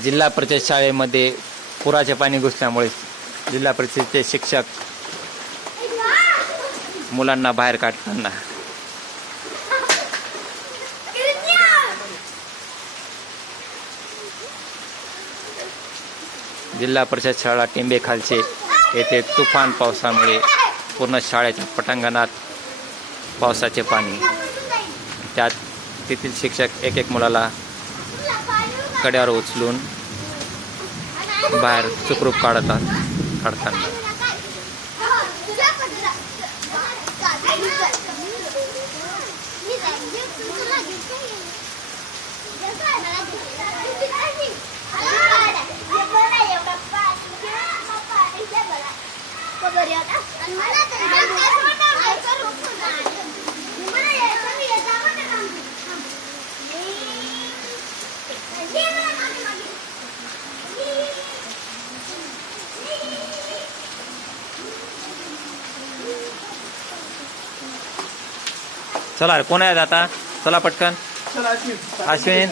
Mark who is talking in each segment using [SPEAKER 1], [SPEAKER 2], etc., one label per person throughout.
[SPEAKER 1] जिल्हा परिषद शाळेमध्ये पुराचे पाणी घुसल्यामुळे जिल्हा परिषदेचे शिक्षक मुलांना बाहेर काढताना जिल्हा परिषद शाळा टेंबे खालचे येथे तुफान पावसामुळे पूर्ण शाळेच्या पटांगणात पावसाचे पाणी. त्यात तेथील शिक्षक एक एक मुलाला कड्यावर उचलून बाहेर सुखरूप काढतात काढताना. चला रे, कोण आहे आता? चला पटकन. अश्विन.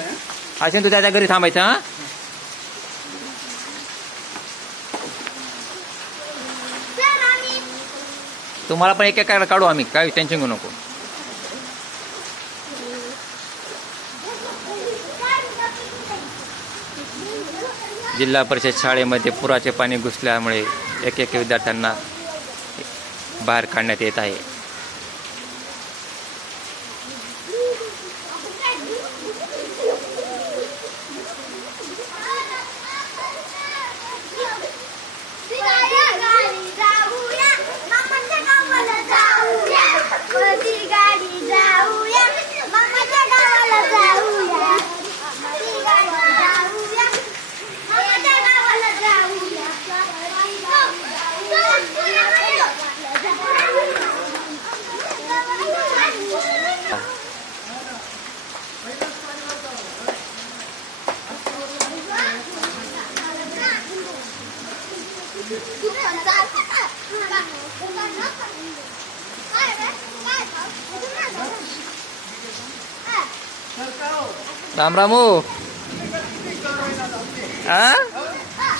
[SPEAKER 1] अश्विन. तू त्याच्या घरी थांबायचं हा? तुम्हाला पण एक एक काढू आम्ही. काय टेन्शन घेऊ नको. जिल्हा परिषद शाळेमध्ये पुराचे पाणी घुसल्यामुळे एक एक विद्यार्थ्यांना बाहेर काढण्यात येत आहे. राम रामू. हा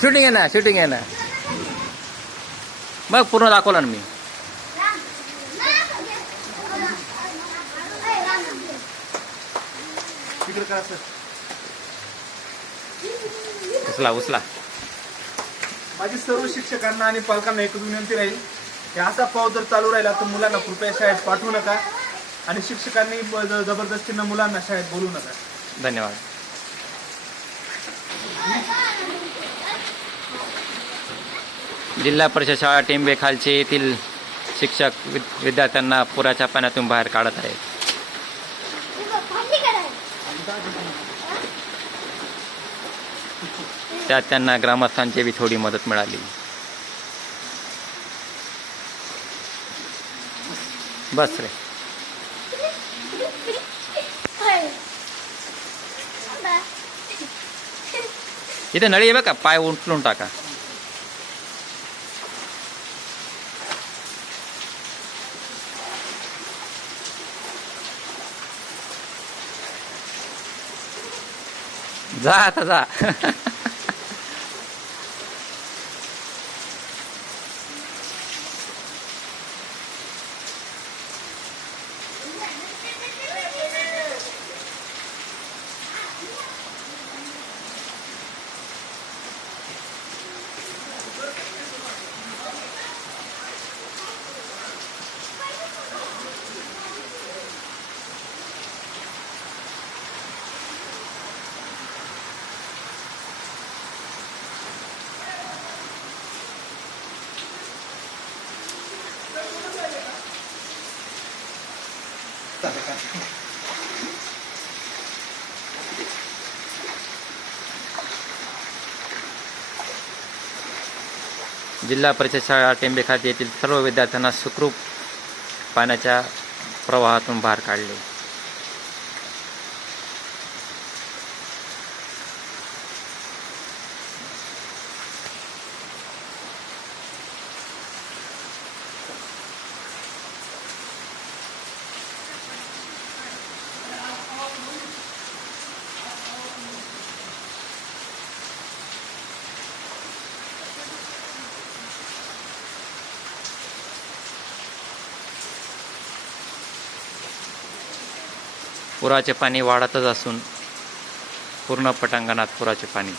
[SPEAKER 1] शूटिंग आहे ना शूटिंग आहे ना. मग पूर्ण दाखवलं ना मी. उचला उचला.
[SPEAKER 2] माझी सर्व शिक्षकांना आणि पालकांना एकच विनंती राहील. हे असा पाव जर चालू राहिला तर मुलांना कृपया शाळेत पाठवू नका आणि शिक्षकांनी ब- जबरदस्तीनं मुलांना शाळेत बोलू नका.
[SPEAKER 1] धन्यवाद. जिल्हा परिषद शाळा टेंबे खालचे येथील शिक्षक विद- विद्यार्थ्यांना पुराच्या पाण्यातून बाहेर काढत आहेत. त्यात त्यांना ग्रामस्थांची बी थोडी मदत मिळाली. बस रे. इथे नळी आहे बघा पाय उंटलून टाका. जा आता जा. जिल्हा परिषद शाळा टेंबे खाते येथील सर्व विद्यार्थ्यांना सुखरूप पाण्याच्या प्रवाहातून बाहेर काढले.
[SPEAKER 3] पुराचे पाणी वाढतच असून पूर्ण पटांगणात पुराचे पाणी.